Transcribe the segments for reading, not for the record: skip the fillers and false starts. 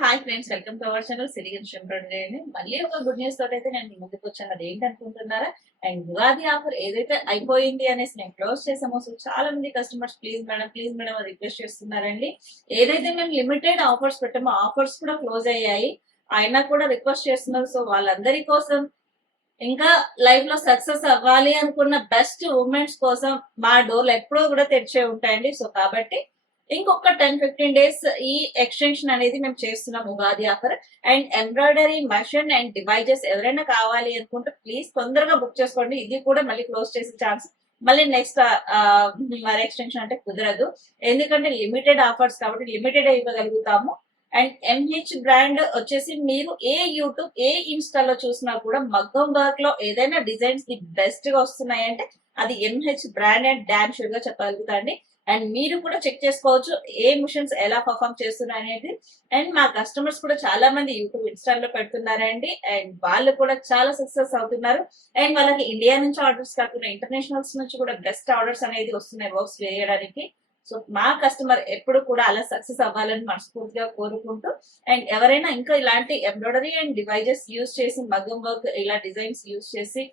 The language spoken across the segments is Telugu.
Hi friends, welcome to our channel Sirigan embroidery అండి. మళ్ళీ ఒక గుడ్ న్యూస్ తోటి అయితే నేను మీ ముందుకు వచ్చాను. అది ఏంటనుకుంటున్నారా? అండ్ ఉగాది ఆఫర్ ఏదైతే అయిపోయింది అనేసి నేను క్లోజ్ చేసామో, సో చాలా మంది కస్టమర్స్ ప్లీజ్ మేడం రిక్వెస్ట్ చేస్తున్నారండి. ఏదైతే మేము లిమిటెడ్ ఆఫర్స్ పెట్టామో ఆఫర్స్ కూడా క్లోజ్ అయ్యాయి, అయినా కూడా రిక్వెస్ట్ చేస్తున్నారు. సో వాళ్ళందరి కోసం, ఇంకా లైఫ్ లో సక్సెస్ అవ్వాలి అనుకున్న బెస్ట్ ఉమెన్స్ కోసం మా డోర్లు ఎప్పుడూ కూడా తెరిచే ఉంటాయండి. సో కాబట్టి ఇంకొక 10-15 డేస్ ఈ ఎక్స్టెన్షన్ అనేది మేము చేస్తున్నాం, Ugadi offer. And embroidery machine and devices ఎవరైనా కావాలి అనుకుంటే ప్లీజ్ తొందరగా బుక్ చేసుకోండి. ఇది కూడా మళ్ళీ క్లోజ్ చేసే ఛాన్స్ మళ్ళీ నెక్స్ట్ మరి ఎక్స్టెన్షన్ అంటే కుదరదు, ఎందుకంటే లిమిటెడ్ ఆఫర్స్ కాబట్టి లిమిటెడ్ ఇవ్వగలుగుతాము. అండ్ ఎంహెచ్ బ్రాండ్ వచ్చేసి మీరు ఏ యూట్యూబ్ ఏ ఇన్స్టాలో చూసినా కూడా మగ్గం వర్క్ లో ఏదైనా డిజైన్స్ ది బెస్ట్ గా వస్తున్నాయంటే అది MH brand and damn sure గా చెప్పగలుగుతా అండి. అండ్ మీరు కూడా చెక్ చేసుకోవచ్చు ఏ మిషన్స్ ఎలా పర్ఫామ్ చేస్తున్నాయి అనేది. అండ్ మా కస్టమర్స్ కూడా చాలా మంది యూట్యూబ్ ఇన్స్టాల్లో పెడుతున్నారండి, అండ్ వాళ్ళు కూడా చాలా సక్సెస్ అవుతున్నారు. అండ్ వాళ్ళకి ఇండియా నుంచి ఆర్డర్స్ కాకుండా ఇంటర్నేషనల్స్ నుంచి కూడా బెస్ట్ ఆర్డర్స్ అనేది వస్తున్నాయి వర్క్స్ వేయడానికి. సో మా కస్టమర్ ఎప్పుడు కూడా అలా సక్సెస్ అవ్వాలని మనస్ఫూర్తిగా కోరుకుంటూ, అండ్ ఎవరైనా ఇంకా ఇలాంటి ఎంబ్రాయిడరీ అండ్ డివైజెస్ యూజ్ చేసి మగ్గం వర్క్ ఇలా డిజైన్స్ యూజ్ చేసి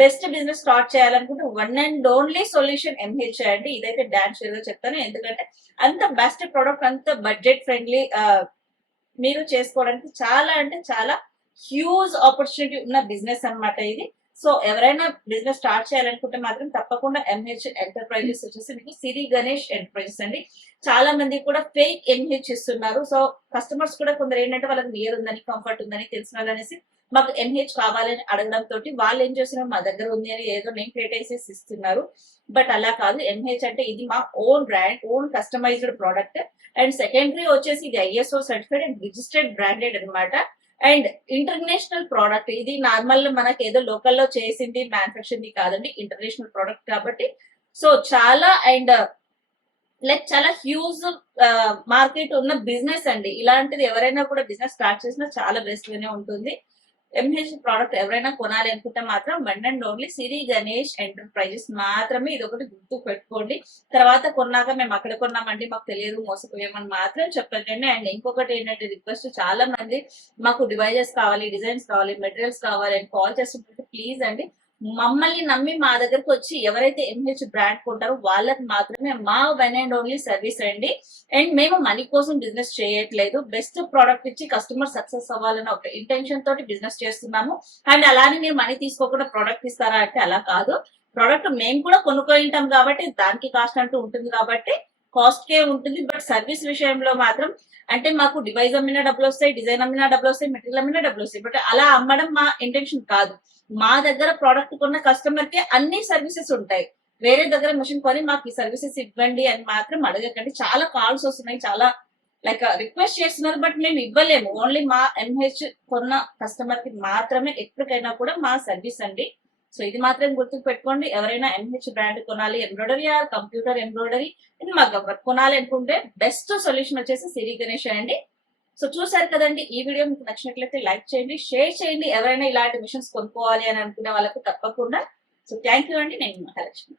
బెస్ట్ బిజినెస్ స్టార్ట్ చేయాలనుకుంటే one and only solution MH అండి. ఇదైతే డాన్స్ గా చెప్తాను, ఎందుకంటే అంత బెస్ట్ ప్రొడక్ట్, అంత బడ్జెట్ ఫ్రెండ్లీ మీరు చేసుకోవడానికి చాలా అంటే చాలా హ్యూజ్ ఆపర్చునిటీ ఉన్న బిజినెస్ అన్నమాట ఇది. సో ఎవరైనా బిజినెస్ స్టార్ట్ చేయాలనుకుంటే మాత్రం తప్పకుండా ఎంహెచ్ ఎంటర్ప్రైజెస్ వచ్చేసి మీకు సిరి గణేష్ ఎంటర్ప్రైజెస్ అండి. చాలా మంది కూడా ఫేక్ ఎంహెచ్ ఇస్తున్నారు. సో కస్టమర్స్ కూడా కొందరు ఏంటంటే వాళ్ళకి నియర్ ఉందని, కంఫర్ట్ ఉందని తెలిసిన అనేసి మాకు ఎంహెచ్ కావాలని అడగడం తోటి వాళ్ళు ఏం చేస్తున్నారు, మా దగ్గర ఉంది అని ఏదో నేమ్ క్రియేట్ చేసి ఇస్తున్నారు. బట్ అలా కాదు, ఎంహెచ్ అంటే ఇది మా own brand, own customised product. And secondary వచ్చేసి ఇది ISO certified and registered branded అనమాట. అండ్ ఇంటర్నేషనల్ ప్రోడక్ట్ ఇది. నార్మల్ మనకి ఏదో లోకల్లో చేసింది మ్యానుఫాక్చరింగ్ కాదండి, ఇంటర్నేషనల్ ప్రోడక్ట్ కాబట్టి. సో చాలా అండ్ లైక్ చాలా హ్యూజ్ మార్కెట్ ఉన్న బిజినెస్ అండి. ఇలాంటిది ఎవరైనా కూడా బిజినెస్ స్టార్ట్ చేసినా చాలా బెస్ట్ గానే ఉంటుంది. ఎంహెచ్ ప్రోడక్ట్ ఎవరైనా కొనాలి అనుకుంటే మాత్రం one and only Siri Ganesh enterprises మాత్రమే. ఇది ఒకటి గుర్తు పెట్టుకోండి. తర్వాత కొన్నాక మేము అక్కడ కొన్నామండి మాకు తెలియదు మోసపోయామని మాత్రం చెప్పండి. అండ్ ఇంకొకటి ఏంటంటే రిక్వెస్ట్, చాలా మంది మాకు డివైజెస్ కావాలి, డిజైన్స్ కావాలి, మెటీరియల్స్ కావాలి అని కాల్ చేస్తుంటే ప్లీజ్ అండి మమ్మల్ని నమ్మి మా దగ్గరకు వచ్చి ఎవరైతే ఎంహెచ్ బ్రాండ్ కొంటారో వాళ్ళకి మాత్రమే మా వన్ అండ్ ఓన్లీ సర్వీస్ అండి. అండ్ మేము మనీ కోసం బిజినెస్ చేయట్లేదు, బెస్ట్ ప్రోడక్ట్ ఇచ్చి కస్టమర్ సక్సెస్ అవ్వాలన్న ఒక ఇంటెన్షన్ తోటి బిజినెస్ చేస్తున్నాము. అండ్ అలానే మీరు మనీ తీసుకోకుండా ప్రోడక్ట్ ఇస్తారా అంటే అలా కాదు. ప్రోడక్ట్ మేము కూడా కొనుక్కుంటాం కాబట్టి దానికి కాస్ట్ అంటూ ఉంటుంది కాబట్టి కాస్ట్ కే ఉంటుంది. బట్ సర్వీస్ విషయంలో మాత్రం అంటే మాకు డివైజ్ అమ్మినా డబ్బులు వస్తాయి, డిజైన్ అమ్మినా డబ్బులు వస్తాయి, మెటీరియల్ అమ్మినా డబ్బులు వస్తాయి. బట్ అలా అమ్మడం మా ఇంటెన్షన్ కాదు. మా దగ్గర ప్రోడక్ట్ కొన్న కస్టమర్ కి అన్ని సర్వీసెస్ ఉంటాయి. వేరే దగ్గర మిషన్ కొని మాకు ఈ సర్వీసెస్ ఇవ్వండి అని మాత్రం అడగకండి. చాలా కాల్స్ వస్తున్నాయి, చాలా లైక్ రిక్వెస్ట్ చేస్తున్నారు, బట్ మేము ఇవ్వలేము. ఓన్లీ మా ఎంహెచ్ కొన్న కస్టమర్ కి మాత్రమే ఎప్పటికైనా కూడా మా సర్వీస్ అండి. సో ఇది మాత్రం గుర్తుకు పెట్టుకోండి. ఎవరైనా ఎంహెచ్ బ్రాండ్ కొనాలి, ఎంబ్రాయిడరీ ఆర్ కంప్యూటర్ ఎంబ్రాయిడరీ మగ్గం వర్క్ కొనాలి అనుకుంటే బెస్ట్ సొల్యూషన్ వచ్చేసి సిరి గణేష్ అండి. సో చూసారు కదండి, ఈ వీడియో మీకు నచ్చినట్లయితే లైక్ చేయండి, షేర్ చేయండి. ఎవరైనా ఇలాంటి మిషన్స్ కొనుక్కోవాలి అని అనుకునే వాళ్ళకు తప్పకుండా. సో థ్యాంక్ యూ అండి. నేను మహాలక్ష్మి.